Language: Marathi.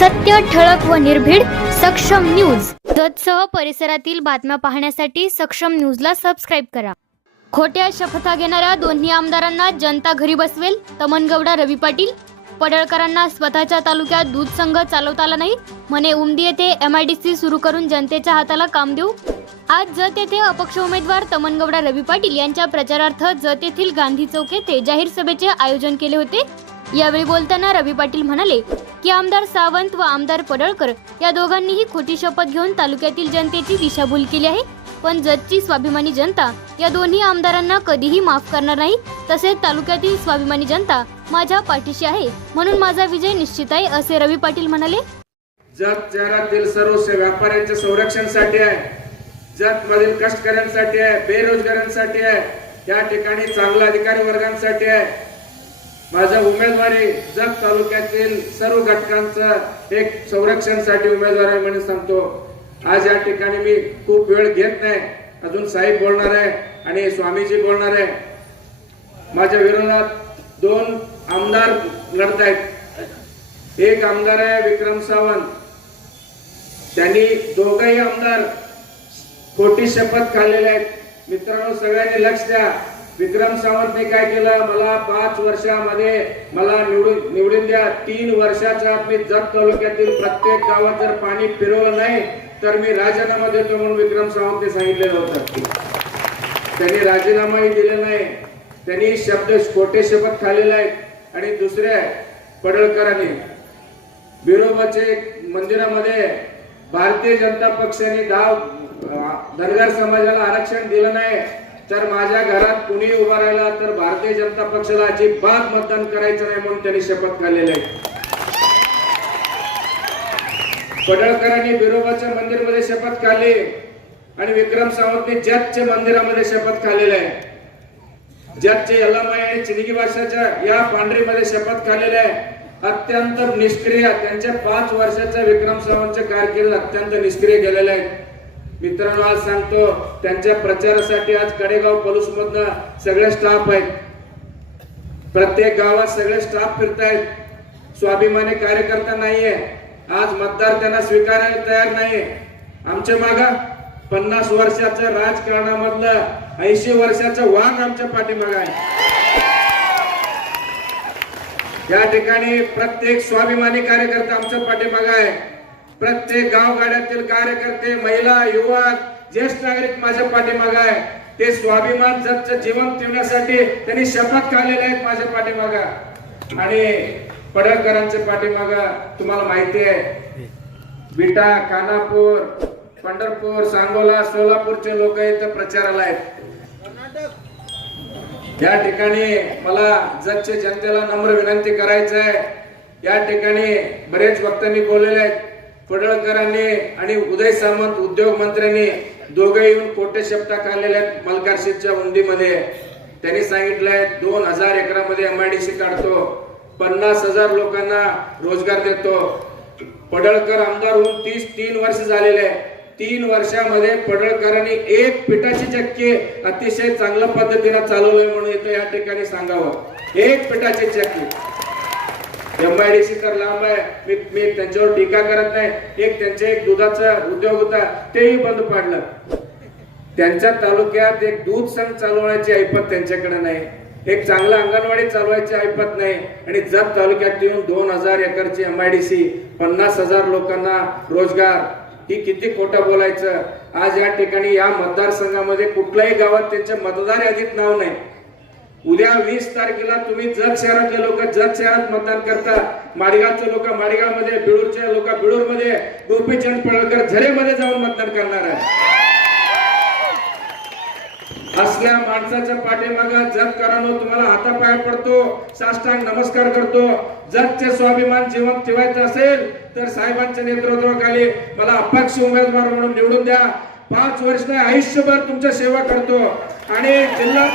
सत्य ठळक व निर्भीड सक्षम न्यूज. जतसह परिसरातील बातम्या पाहण्यासाठी सक्षम न्यूजला सबस्क्राईब करा. खोट्या शपथा घेणाऱ्या दोन्ही आमदारांना जनता घरी बसवेल तमनगौडा रवी पाटील. पडळकरांना स्वतःच्या तालुक्यात दूध संघ चालवता आला नाही. म्हणे उमदी येथे एम आय डी सी सुरू करून जनतेच्या हाताला काम देऊ. आज जत येथे अपक्ष उमेदवार तमनगौडा रवी पाटील यांच्या प्रचारार्थ जत येथील गांधी चौक येथे जाहीर सभेचे आयोजन केले होते. यावेळी बोलताना रवी पाटील म्हणाले की आमदार सावंत व आमदार पडळकर या दोघांनीही खोटी शपथ घेऊन तालुक्यातील जनतेची दिशाभूल केली आहे. पण जतची स्वाभिमानी जनता या दोन्ही आमदारांना कधीही माफ करणार नाही. तसेच तालुक्यातील स्वाभिमानी जनता माझ्या पाठीशी आहे. म्हणून माझा विजय निश्चित आहे असे रवी पाटील म्हणाले. जत शहरातील सर्व व्यापाऱ्यांच्या संरक्षणासाठी आहे. जत मधील कष्टकऱ्यांसाठी आहे बेरोजगारांसाठी आहे. या ठिकाणी चांगल्या अधिकारी वर्गांसाठी आहे. माझा उमेदवारी जत तालुक्यातील सर्व घटकांचं एक संरक्षणसाठी उमेदवार आहे म्हणून सांगतो. आज या ठिकाणी मी खूप वेळ घेत नाही. अजून साहेब बोलणार आहे आणि स्वामीजी बोलणार आहे. माझ्या विरोधात दोन आमदार लढत आहेत एक आमदार आहे विक्रम सावंत. त्यांनी दोघही आमदार खोटी शपथ खाल्लेले आहेत. मित्रांनो सगळ्यांनी लक्ष द्या. विक्रम सावंतने काय केलं? मला पाच वर्षामध्ये मला निवडून निवडून द्या. तीन वर्षाच्या आत मी जत तालुक्यातील प्रत्येक गावात जर पाणी फिरवलं नाही तर मी राजीनामा देतो म्हणून विक्रम सावंतने सांगितलेलं होतं त्यांनी राजीनामाही दिलेला नाही. त्यांनी शब्द खोटे शपथ खाल्लेले आहेत. आणि दुसऱ्या पडळकरांनी. बिरोबाचे मंदिरामध्ये भारतीय जनता पक्षाने डाव धनगर समाजाला आरक्षण दिलं नाही. तर माझ्या घरात कुणी उभा राहिला तर भारतीय जनता पक्षाला अजिबात मतदान करायचं नाही म्हणून त्यांनी शपथ खाल्लेले आहे. पडळकरांनी बिरोबाच्या मंदिरमध्ये शपथ खाल्ली आणि विक्रम सावंतने जतच्या मंदिरामध्ये शपथ खाल्लेले आहे. जगचे यल्लामाई आणि चिनिगी भाषाच्या या पांढरीमध्ये शपथ खाल्लेले आहे. अत्यंत निष्क्रिय त्यांच्या पाच वर्षाच्या विक्रम सावंतच्या कारकिर्द अत्यंत निष्क्रिय गेलेले आहेत. मित्रांनो आज सांगतो त्यांच्या प्रचारासाठी आज कडेगाव पलूस मधनं सगळे स्टाफ आहेत. प्रत्येक गावात सगळे स्टाफ फिरतायत. स्वाभिमानी कार्यकर्ता नाहीये. आज मतदार त्यांना स्वीकारायला तयार नाहीये. आमच्या माग पन्नास वर्षाच्या राजकारणामधलं ऐंशी वर्षाचं वाघ आमच्या पाठीमाग आहे. या ठिकाणी प्रत्येक स्वाभिमानी कार्यकर्ता आमच्या पाठीमाग आहे. प्रत्येक गावगाड्यातील कार्यकर्ते महिला युवक ज्येष्ठ नागरिक माझ्या पाठीमाग आहे. ते स्वाभिमान जगचं जीवन ठेवण्यासाठी त्यांनी शपथ काढलेले आहेत माझ्या पाठीमाग. आणि पडळकरांच्या पाठीमाग तुम्हाला माहिती आहे. विटा कानापूर पंढरपूर सांगोला सोलापूरचे लोक इथं प्रचाराला आहेत. या ठिकाणी मला जगच्या जनतेला नम्र विनंती करायचं आहे. या ठिकाणी बरेच वक्तांनी बोललेले आहेत. पडळकरांनी आणि उदय सामंत उद्योग मंत्र्यांनी दोघे येऊन खोटे शब्द काढलेले आहेत मलकारशीच्या उंडीमध्ये. त्यांनी सांगितलंय दोन हजार एकरामध्ये एमआयडीसी काढतो पन्नास हजार लोकांना रोजगार देतो. पडळकर आमदार होऊन तीस तीन वर्ष झालेले आहे. तीन वर्षामध्ये पडळकरांनी एक पिठाची चक्की अतिशय चांगल्या पद्धतीने चालवलंय म्हणून इथं या ठिकाणी सांगावं. एक पिठाची चक्की. एमआयडीसी तर लांब आहे. मी मी त्यांच्यावर टीका करत नाही. एक त्यांचा एक दुधाचा उद्योग होता तेही बंद पाडलं. त्यांच्या तालुक्यात एक दूध संघ चालवण्याची ऐपत त्यांच्याकडे नाही. एक चांगला अंगणवाडी चालवायची ऐपत नाही. आणि जत तालुक्यात येऊन दोन हजार एकरची एमआयडीसी पन्नास हजार लोकांना रोजगार. ही किती खोटं बोलायचं? आज या ठिकाणी या मतदारसंघामध्ये कुठल्याही गावात त्यांच्या मतदार यादीत नाव नाही. उद्या वीस तारखेला तुम्ही जत शहरातले लोक जत शहरात मतदान करता. माडगावचे लोक माडगावमध्ये बिळूरचे लोक बिळूरमध्ये गोपीचंद पडळकर झरेमध्ये जाऊन मतदान करणार आहे असल्या माणसाच्या पाठीमाग जत करानो तुम्हाला हातापाय पडतो. साष्टांग नमस्कार करतो. जतचे स्वाभिमान जीवन ठेवायचं असेल तर साहेबांच्या नेतृत्वाखाली मला अपक्ष उमेदवार म्हणून निवडून द्या. पाच वर्ष आयुष्यभर तुमच्या सेवा करतो. आणि जिल्हा